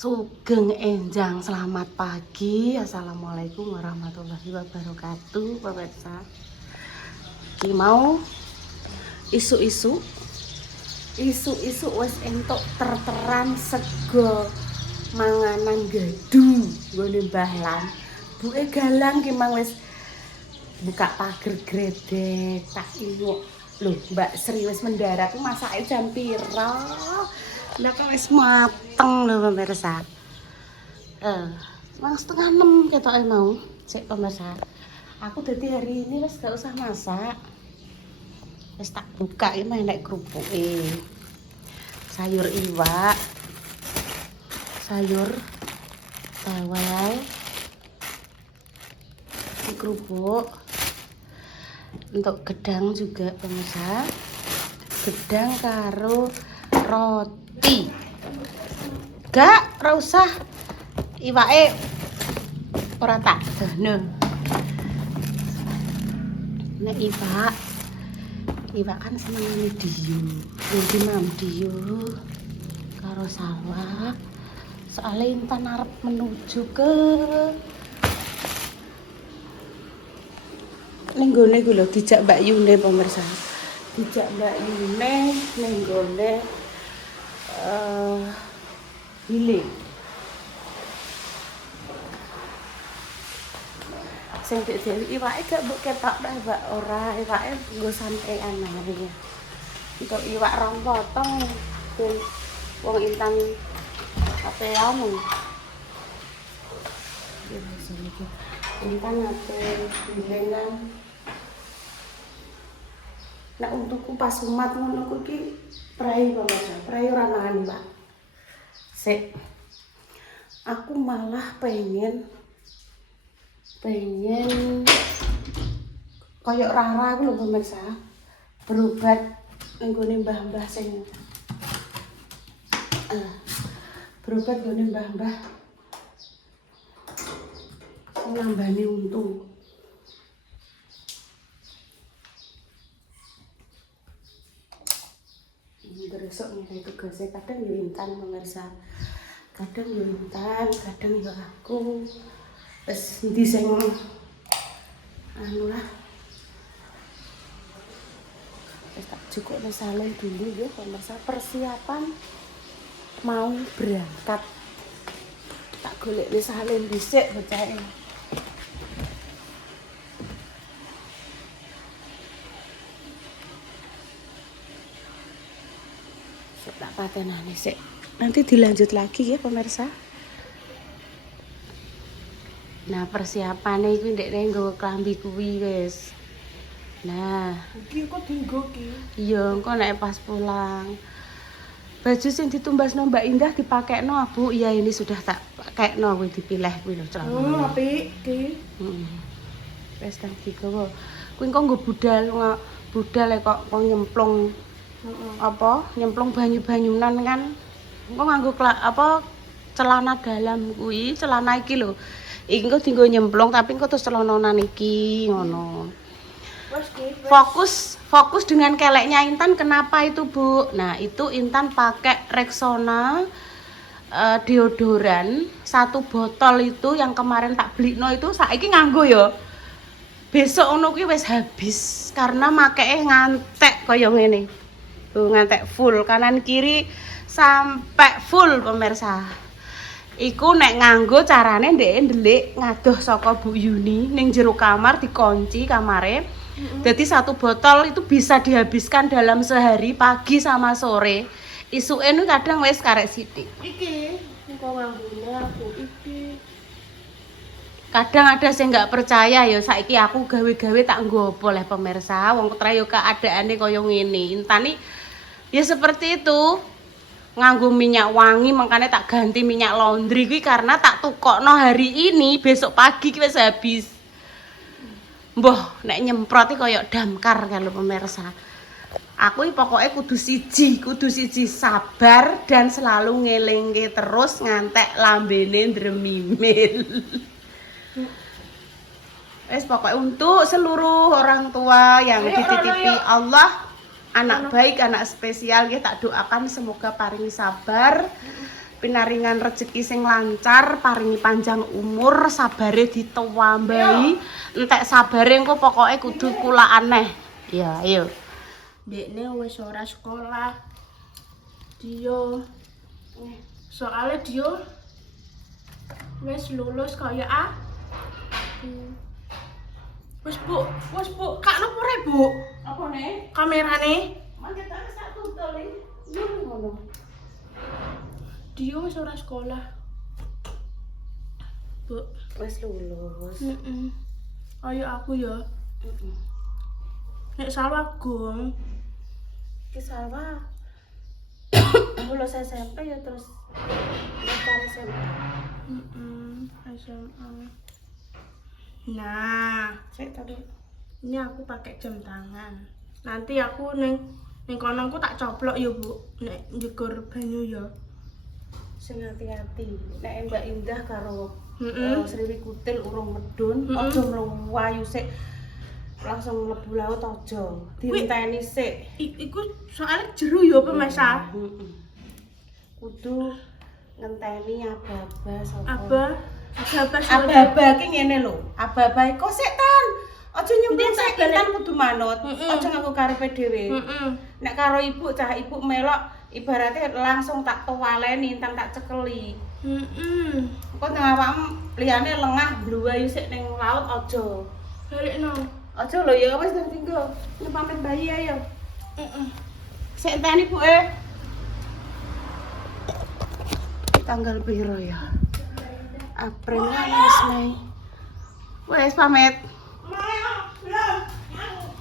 Sugeng Enjang, selamat pagi. Assalamualaikum warahmatullahi wabarakatuh, pemirsa. Ki mau isu-isu wis entuk terteran sego manganan gadu nggone Mbah Lan. Buke galang ki mang wis buka pager gredek tak iwok. Lho, Mbak Sri wis mendarat masake jam pira? Lah kok wis mateng lho pemirsa. Mang 5:30 ketoke mau. Sik pemirsa. Aku dadi hari ini wis gak usah masak. Wis tak buka iki enek krupuke. Sayur iwak. Sayur bawang. Kerupuk. Untuk gedang juga pemirsa. Gedang karo roti. Gak, ora usah. Iwake ora tak dono. Nek iwak kan senengane diyu. Iki mam diyu karo sawah. Soale Intan arep menuju ke ning gone ku lho dijak Mbak Yune pemirsa. Dijak Mbak Yune ning gone Hile. Sing dhewe iwake gak mbok ketok dah Mbak, ora iwake nggo sampean ae. Untuk iwak rong potong ben wong Intan kapean. Ya wis iki. Intan ate bilengan. Nek untukku pas umat ngono ku iki prai pemirsa, prai ora mangan, Mbak. Sik. Aku malah pengen koyok Rara aku lho pemirsa. Berobat ning gone mbah-mbah sing berobat gone mbah-mbah sing nambani untung. Besok nih tugasnya kadang yo Intan pemirsa. Kadang yo Intan, kadang yo aku. Wis endi sing anu lah. Wis tak cukupne salon dulu ya pemirsa, persiapan mau berangkat. Tak golekne salon dhisik bocahe. Tak patenane sik. Nanti dilanjut lagi ya pemirsa. Nah, persiapane iku ndekne nggawa klambi kuwi wis. Nah, iki kok dienggo ki? Iya, engko nek pas pulang. Baju sing ditumbasno Mbak Indah dipakekno, Bu. Iya, ini sudah tak pakekno kuwi dipilih kuwi lho, Cak. Oh, apik ki. Wis tak digawa. Kuwi engko nggo budal kok nyemplung. Apa nyemplung banyu-banyunan kan engko nganggo celana dalam kuwi, celana iki lho. Iki engko dienggo nyemplung tapi engko terus celononan iki ngono. Fokus dengan keleknya Intan kenapa itu, Bu? Nah, itu Intan pakai Rexona deodoran 1 botol itu yang kemarin tak beliino itu saiki nganggo ya. Besok ngono kuwi wis habis karena makeke ngantek kaya ngene. Tuh ngantek full kanan kiri sampai full pemirsa. Iku nek nganggo carane ndek ndelik ngadoh saka Bu Yuni ning jero kamar dikunci kamare. Jadi 1 botol itu bisa dihabiskan dalam sehari pagi sama sore. Isuke nu kadang wis karek sithik. Iki engko nganggone aku iki. Kadang ada sing nggak percaya ya saiki aku gawe-gawe tak nggo apa leh pemirsa. Wong ketra yo keadaane kaya ngene. Intani ya seperti itu. Nganggo minyak wangi makanya tak ganti minyak laundry kuwi karena tak tukokno hari ini besok pagi ki wis habis. Mbah nek nyemprot iki kaya damkar kalau pemirsa. Aku iki pokoke kudu siji sabar dan selalu ngelingke terus ngantek lambene dremimil. Wes pokoknya untuk seluruh orang tua yang dititipi Allah, anak baik, anak spesial ya tak doakan semoga paring sabar pinaringan rezeki sing lancar, paringi panjang umur, sabare ditawambahi. Entek sabare engko pokoke kudu kula aneh. Ya, ayo. Dekne wis ora sekolah. Dia soalnya dia wis lulus kaya wis Bu, kak nopo re Bu? Apa nih? Kamerane? Mangke tak sak tutul iki. Ngono. Dia wis ora sekolah. Bu, wis lulus. Ayo aku ya. Nek Salwa gong. Ki Salwa. Lulus SMP ya terus daftar SMA. SMA. Nah, saya tadi ini aku pakai jam tangan. Nanti aku ning kono aku tak coplok ya, Bu. Nek njegur banyu ya. Sing hati-hati. Nek Mbak Indah karo Sriwi Kutil urung medun, aja mlayu sik. Langsung mlebu laut aja. Dienteni sik. Iku soalnya jeru ya pemirsa. Kudu ngenteni aba-aba sapa. Aba-aba ki ngene lho. Aba-aba iku sik tan. Aja nyemplung sik tan kudu manut. Aja nganggo karepe dhewe. Nek karo ibu cah ibu melok ibaratnya langsung tak towaleni entan tak cekeli. Kok nang awakmu liyane lengah bluwayu sik ning laut aja. Balikno. Aja lho ya wis tinggal. Ini pamit bayi ayo. Sik enteni Bu Tanggal piro ya? April wis Mei. Wis pamit.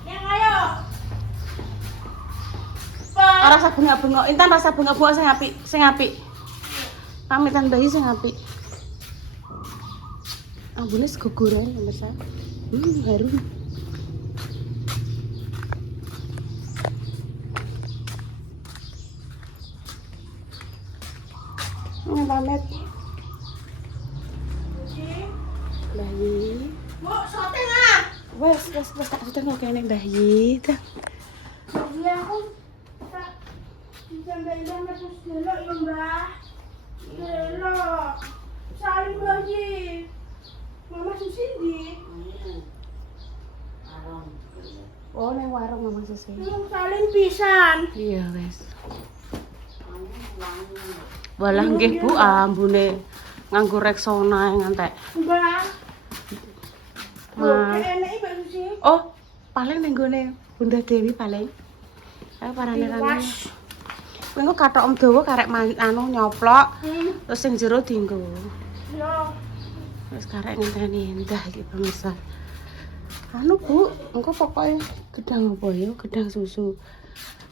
Yang ayo. Ora rasa bengak-bengok, Intan rasa bengak-bengok sing apik. Pamitan bayi sing apik. Ambune sego goreng pemirsa. Harum. Pamit. Bayi. Mbok syuting ah. Wes tak syuting kok kene bayi. Iya aku tak sampai nang terus delok ya, Mbah. Delok. Saling bayi. Mama Susi di. Oh, nang warung Mama Susi. Saling pisan. Iya, wes. Walah nggih Bu, ambune nganggo Rexona ngantek. Mbak. Oh, paling ning gone Bunda Dewi paling. Ayo parane rene. Kuwi engko kathok dawa karek nyoplok. Terus sing jero dienggo. Yo. Wis karek ngenteni Indah iki pemirsa. Anu Bu, engko pokoke gedang apa ya? Gedang susu.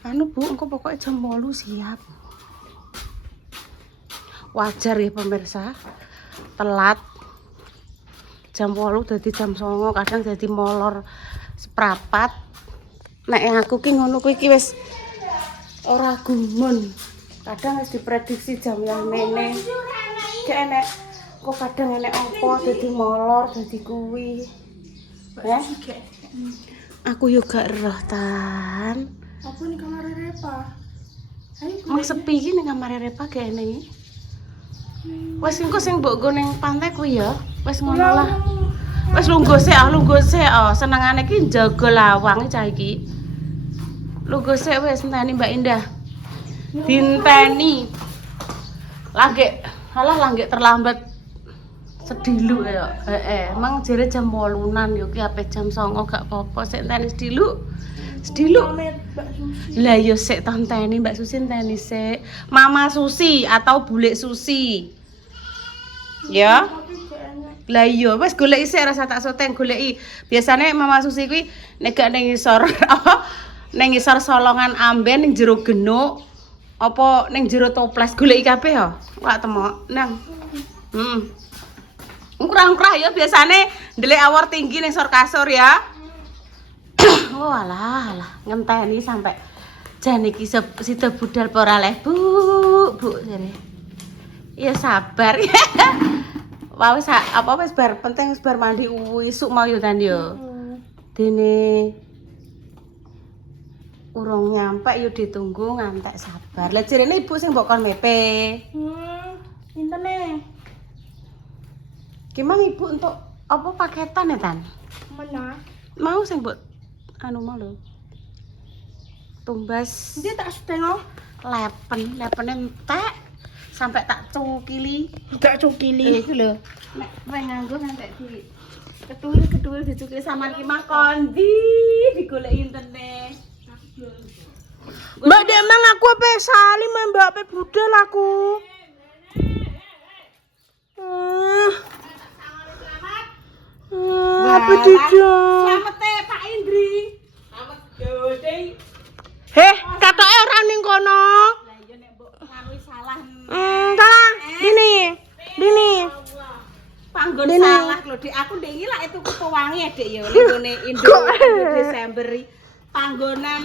Anu Bu, engko pokoke jam 8 siap. Wajar ya pemirsa, telat jam 8 dadi jam 9, kadang dadi molor seprapat. Nek aku ki ngono kuwi ki wis ora gumun. Kadang wis diprediksi jam yang mene. Ki enek kok kadang enek apa dadi molor dadi kuwi. Aku yo gak eroh tan. Apa ning kamar Repa? Mang sepi iki ning kamar Repa kene iki. Wes engko sing mbok go ning pantai kuwi ya. Wes ngono lah. Wes lungguh sik, senengane ki njaga lawang cah iki. Lungguh sik wis enteni Mbak Indah. Dinteni. Langgek terlambat sedilu ya. Emang jere jam 8-an yo ki ape jam 9 gak apa-apa sik enteni sedilu. Lah yo sik tanteni Mbak Susi enteni sik. Mama Susi atau Bulik Susi. Ya. Lah iya wis goleki sik rasa tak syuting goleki. Biasane Mama Susi kuwi nek gak ning ngisor ning ngisor solongan amben ning jero genuk apa ning jero toples goleki kabeh ya. Wak temok nang. Ngurang-ngurang ya biasane ndelik awor tinggi ning sor kasur ya. Oh alah, ngenteni sampai jan iki sida budal apa ora leh, Bu jare. Ya sabar ya. Wah wis apa wis bar penting wis bar mandi isuk mau yo tan yo. Dene urung nyampe yo ditunggu ngantek sabar. Lah jarene ibu sing mbok kon mepe. Intene. Gimana ibu untuk apa paketan ya Tan? Mana? Mau sing mbok anu mau lho. Tumbas Dia tak setengah. lepen entek sampai tak cukili. Tak cukili. Iku lho. Nek kowe nganggo ngantek di ketuil dicukili sampean ki mah kondi digolek intene. Mbak dia emang aku apa salim mbak apa budal aku. Apa jujur? Selamat Pak Indri. Selamat Dodeng. Heh, katoke ora ning kono. Lah iya nek mbok ngaruhi salah. Tang, dini. Panggon Dene. salah lho Dik. Aku ndek iki lak itu pewangi ya Dik ya ning gone Indo Desember iki. Panggonan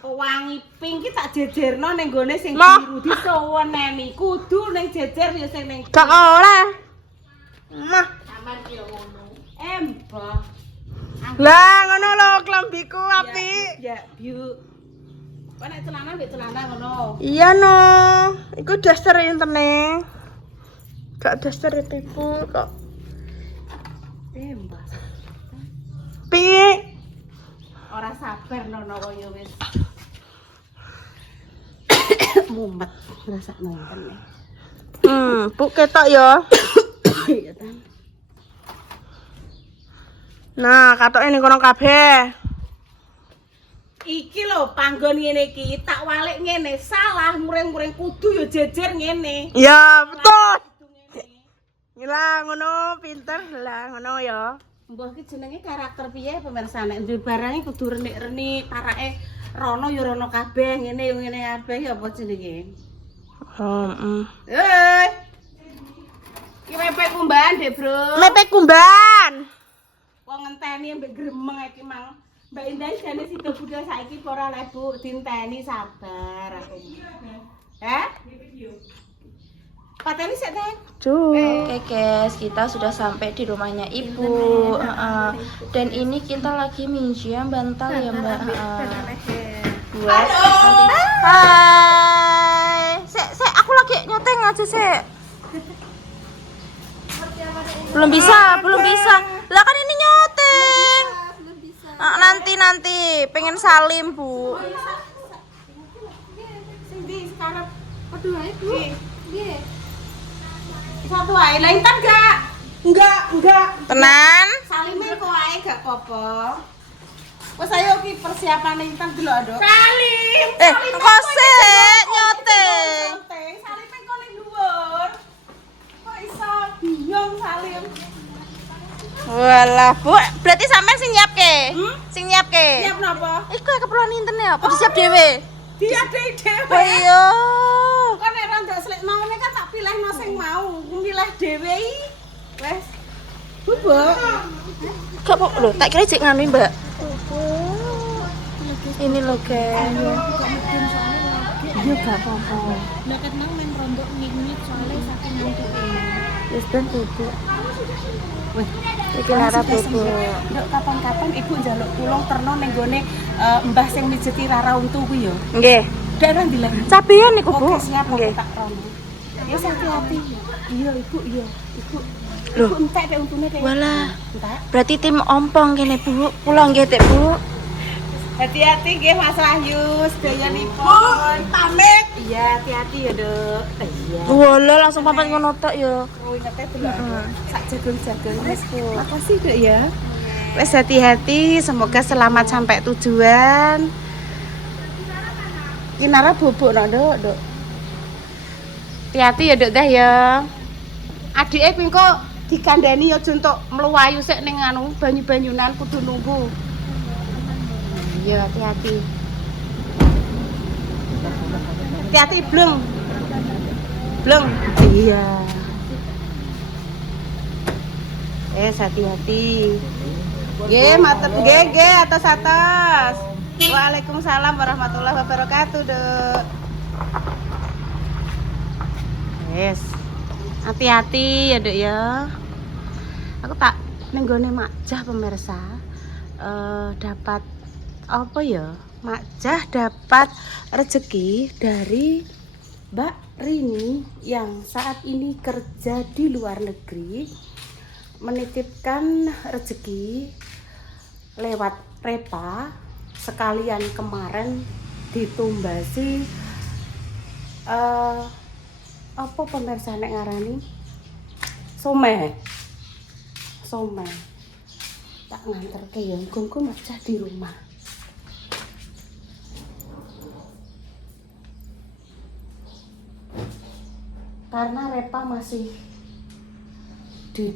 pewangi pink ki tak jejerno ning gone sing biru disoweneni. Kudu ning jejer ya sing ning. Gak oleh. Mah, Sampeyan ki yo ngono. Mbah. lah ngono lho klambiku apik. Ya, Bu. Kok nek celana mbek celana ngono. Iya no, iku daster intene. Gak daster tipu kok. Mbah. Piye? Ora sabar nono kaya wis. Mumet ngrasa nonton. Bu ketok ya. Iya Tan. Nah, katoke ning kono kabeh. Iki lho panggon ngene iki tak walik ngene salah muring-muring kudu ya jejer ngene. Ya, betul. Lah ngono pinter lah ngono ya. Mbah ki jenenge karakter piye pemirsa nek duwe barange kudu renik-renik parake rono ya rono kabeh ngene ya ngene kabeh ya apa jenenge. Hei. Ki mepek kumbahan Dek, Bro. Mepek kumban. Wong ngenteni mbek gremeng iki mang. Mbak Indah jane sida budal saiki ora le Bu dinteni sabar aku. Heh? Pateni sik Teh. Oke guys, kita sudah sampai di rumahnya ibu. Dan ini kita lagi minjem bantal ya mbak. Buat nanti. Hai, sek, aku lagi nyoteng aja sek. Belum bisa. Lah kan ini nyoteng. Nanti pengen salim bu. Sing di sekarang aduh ae Bu. Nggih. Satu ae lah Intan gak? Enggak. Tenan. Salime kok ae gak apa-apa. Wes ayo ki persiapan Intan delok Dok. Salim. Engko sik nyoteng. Salime kok ning dhuwur. Kok iso bingung Salim? Walah, Bu. Berarti sampean sing nyiapke? Sing nyiapke? Siap napa? Iku keperluan internet ya? Apa siap dhewe? Dia dhewe. Oh iya. Kan nek rondo slik mangene kan tak pilihno sing mau, milih dhewe iki. Wes. Bubuk. Gak apa lho, tak kira cek nganu, Mbak. Ini lho, guys. Iya gak apa-apa. Nek kan nang men rondo ngingit soalnya saking ngantuke. Wis ben bubuk. Wes. Iki lara bubuk. Nduk kapan-kapan ibu njaluk tulung terno ning gone mbah sing mijeti Rara Untu kuwi ya. Nggih. Daerah dilek. Cabean niku, Bu. Oke, siap aku Nggih. tak rono. Ya hati-hati. Iya, Ibu, iya. Ibu. Loh. Ibu entek dek untune dek. Walah. Entek. Berarti tim ompong kene, Bu. Pulang nggih, Tek, Bu. Hati-hati nggih Mas Wahyu, sedayanipun. Pamit. Iya, hati-hati ya, Dok. Iya. Walah, langsung pamit ngono tok ya. Oh, ingete delok. Sak jagung-jagung wis, Bu. Makasih, Dok ya. Wes hati-hati, semoga selamat sampai tujuan. Kinara bubuk nak Dok. Hati-hati ya Dok dah ya. Adike pingko dikandani aja entuk mluwayu sik ning anu banyu-banyunan kudu nunggu. Iya, hati-hati. Hati-hati bleng. Bleng. Iya. Hati-hati. Nggih, matur nggih atas. Waalaikumsalam warahmatullahi wabarakatuh, Dok. Yes. Hati-hati ya, Dok ya. Aku tak ning gone Makjah pemirsa. Dapat apa ya? Makjah dapat rezeki dari Mbak Rini yang saat ini kerja di luar negeri menitipkan rezeki lewat Repa, sekalian kemarin ditumbasi apa pemirsa nek ngarani someh tak nganterke ya nggonku macah di rumah. Karena Repa masih di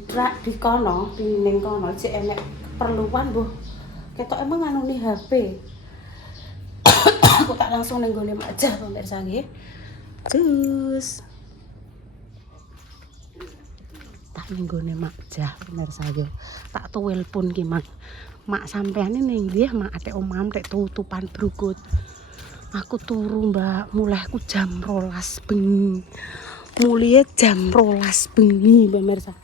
kono, di ning kono cek enek keperluan boh. Ketok emang nganuni HP. Aku tak langsung ning gone Makjah pemirsa nggih. Cus. Tak ning gone Makjah pemirsa yo. Tak tuwelpun ki Mak. Mak sampean ning nggih Mak ate omam tek tutupan brukut. Aku turu Mbak, mulai aku jam 12 bengi. Mulai jam 12 bengi pemirsa.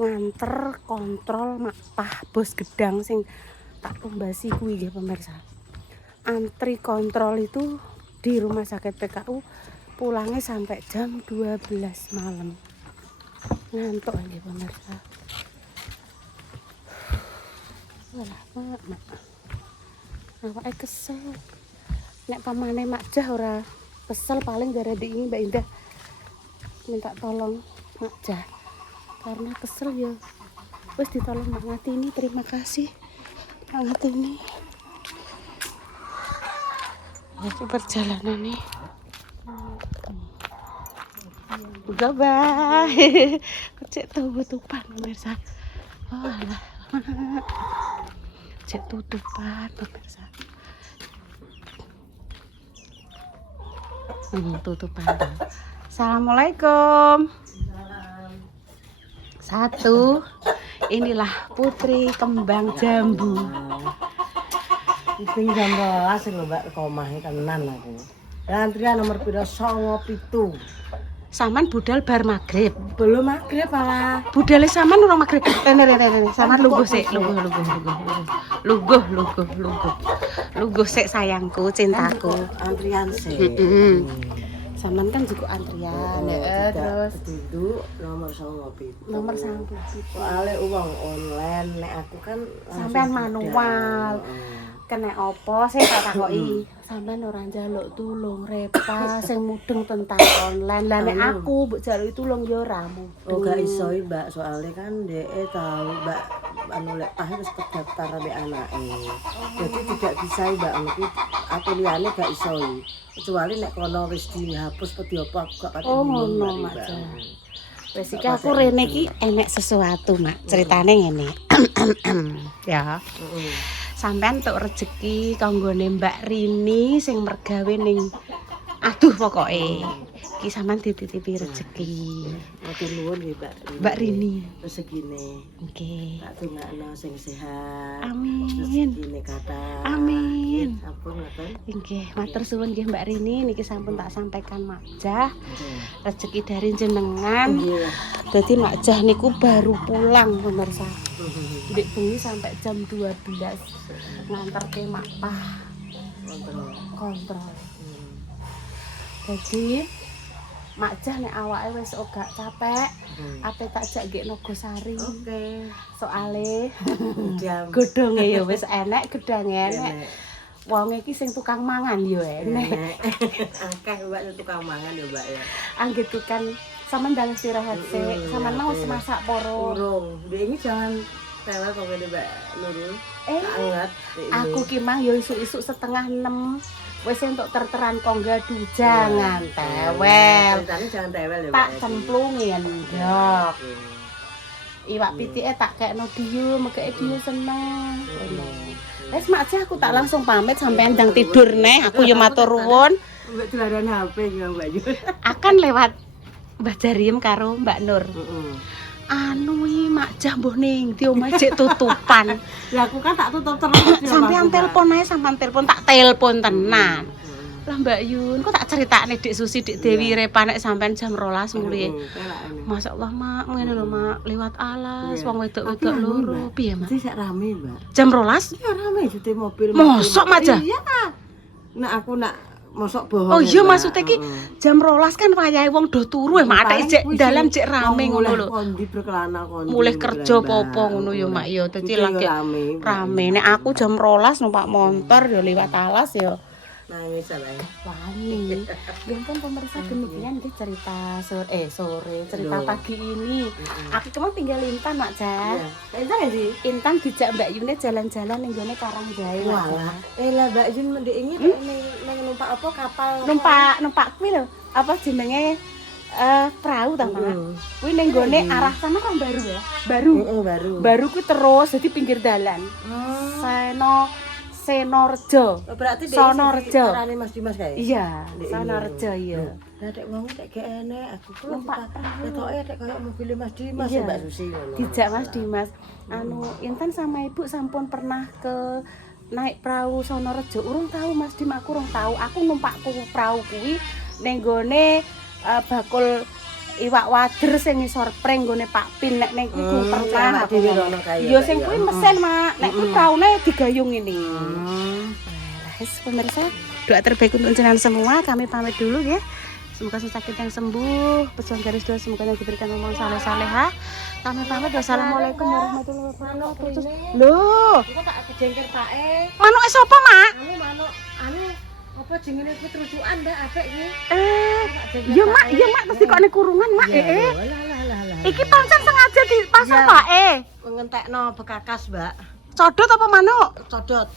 Nganter kontrol Mak Pah bos gedang sing tak tumbasi kuwi nggih pemirsa. Antri kontrol itu di rumah sakit PKU pulangnya sampai jam 12 malam. Ngantuk nggih pemirsa. Walah Mak. Awake kesel. Nek pamane Makjah ora kesel paling gara diingi Mbak Indah minta tolong Makjah karena kesel ya wis ditolong Mak Ngatini. Terima kasih Mak Ngatini. Ini perjalanan nih udah bye. Cek tutupan pemirsa. Oh alah cek tutupan pemirsa. Tutupan. Assalamualaikum. Satu. Inilah putri kembang jambu. Iki jam 12 lho Mbak komahe tenan aku. Antrian nomor pira 97. Saman budal bar maghrib. Belum maghrib malah. Budale saman urung maghrib. Saman lungguh sik, lungguh sik sayangku, cintaku. Antrian sih. Saman kan juga antrian. Terus duduk nomor 97. nomor 97. Soale uang online nek aku kan Sampean manual. Kena opo sih tak takoki. Sampean ora njaluk tulung Repa sing mudeng tentang online. Lah nek aku mbok jaluk tulung ya ora mudeng. Oh gak iso Mbak, soalnya kan DE tahu Mbak anu lek Pah wis terdaftar ambek anake. Jadi tidak bisa Mbak iki aku liyane gak iso. Kecuali nek kono wis dihapus apa apa aku gak pati. Oh ngono Mak. Wis iki aku rene iki enek sesuatu Mak. Ceritane ngene. Ya. Sampean tuk rezeki kanggone Mbak Rini sing mergawe ning aduh pokoke iki sampean dititipi rezeki. Matur nuwun nggih Mbak Rini. Rezekine. Nggih. Tak dongakno sing sehat. Amin. Rezekine kathah. Amin. Sampun ngoten. Nggih, matur suwun nggih Mbak Rini niki sampun tak sampaikan Makjah. Rezeki dari jenengan. Nggih. Dadi Makjah niku baru pulang pemirsa. Ndek bengi sampai jam 12 nganterke Mak Pah kontrol. Jadi Makjah nek awake wis ora capek, ape tak jak nggih Nogosari. Oke. Soale Jam godhonge ya wis enek, gedhange enek. Wong iki sing tukang mangan ya enek. akeh Mbak tukang mangan ya Mbak ya. Anggit tukang sampean ndang istirahat sik, sampean mau wis masak poro. Urung. Ini jangan tewel kok ngene Mbak Nurul. Anget. Aku ki mang ya isuk-isuk 5:30 wis entuk terteran konggadu jangan tewel. Ceritanya jangan tewel ya Mbak. Tak cemplungi ndok. Iwak pitike tak kekno diyu, mekeke diyu seneng. Wis Makjah aku tak langsung pamit sampean ndang tidur neh. Aku yo matur nuwun. Mbak dilarani HP ya Mbak Yu. Akan lewat Mbah Jariem karo Mbak Nur. Heeh. Anu iki Makjah mbuh ning ndi omah jek tutupan. Ya aku kan tak tutup terus. Sampean telepon ae, sampean telepon tak telepon tenan. Lah Mbak Yun, kok tak critakne Dik Susi, Dik Dewi Repa nek sampean jam 12 mulih. Masyaallah Mak, ngene lho Mak, lewat alas wong wedok-wedok loro. Piye Mak? Jadi sak rame Mbak. Jam 12? Ya rame jute mobil. Mosok Makjah? Iya. Nah aku nak mosok bohong. Oh iya Mbak. maksudnya ki jam 12 kan wayahe wong do turu matek jek dalan jek rame ngono lho. Kondi berkelana kondi. Mulih kerja apa ngono ya mak ya. Dadi lagi rame. Nek aku jam 12 numpak motor ya liwat alas ya. Nangis ae. Wani. Biarpun pemirsa demikian nggih cerita sore cerita pagi ini. Aku kemarin tinggal Intan Mak Jah. Entar ya sih? Intan dijak Mbak Yune jalan-jalan ning gone Karangjae. Walah. Lah Mbak Yun ndek ini nang numpak apa kapal? Numpak kuwi lho. Apa jenenge perahu ta Mak? Kuwi ning gone arah sana kan baru ya. Baru. Baru. Baru kuwi terus jadi pinggir dalan. Senorejo. Berarti Sonorejo. Arane Mas Dimas kae. Iya, Sonorejo iya. Lah nek wong nek gak enek aku ku Numpak ketoke nek koyo mobil Mas Dimas Iya. Mbak Susi ngono. Dijak Mas Dimas. Intan sama Ibu sampun pernah ke naik perahu Sonorejo. Urung tahu Mas Dim, aku urung tahu. Aku numpak perahu kuwi ning gone bakul iwak wader sing ngisor pring gone Pak Pin nek ning kuwi pernah aku ngono. Iya sing kuwi mesin Mak. Nek kuwi praune digayung ini. Wes pemirsa, doa terbaik untuk jenengan semua. Kami pamit dulu ya. Semoga sakit yang sembuh, pejuang garis dua semoga yang diberikan umur saleh-salehah. Kami pamit. Wassalamualaikum warahmatullahi wabarakatuh. Loh, Kok tak kejengker pake. manuke sapa, Mak? Manuk apa jenenge kuwi terucukan Mbak apik iki. Iya Mak, terus dikone kurungan Mak. Lah. Iki pancen sengaja dipasang pake. Ngentekno bekakas, Mbak. Codot apa manuk? Codot.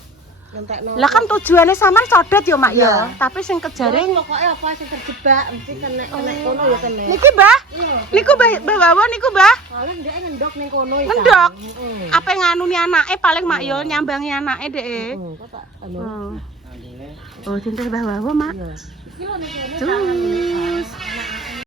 Ngentekno. Lah kan tujuannya sampean codot ya Mak ya. Tapi sing kejaring Pokoke apa sing terjebak mesti kena kono ya kena. niki Mbah. Niku Mbah Wawo niku Mbah. Paling ndek ngendok ning kono iki. Ngendok. Apa nganuni anake paling Mak yo nyambangi anake dhek. Kok tak anu. Oh, cinta Mbah Wawo Mak. Iya. Terus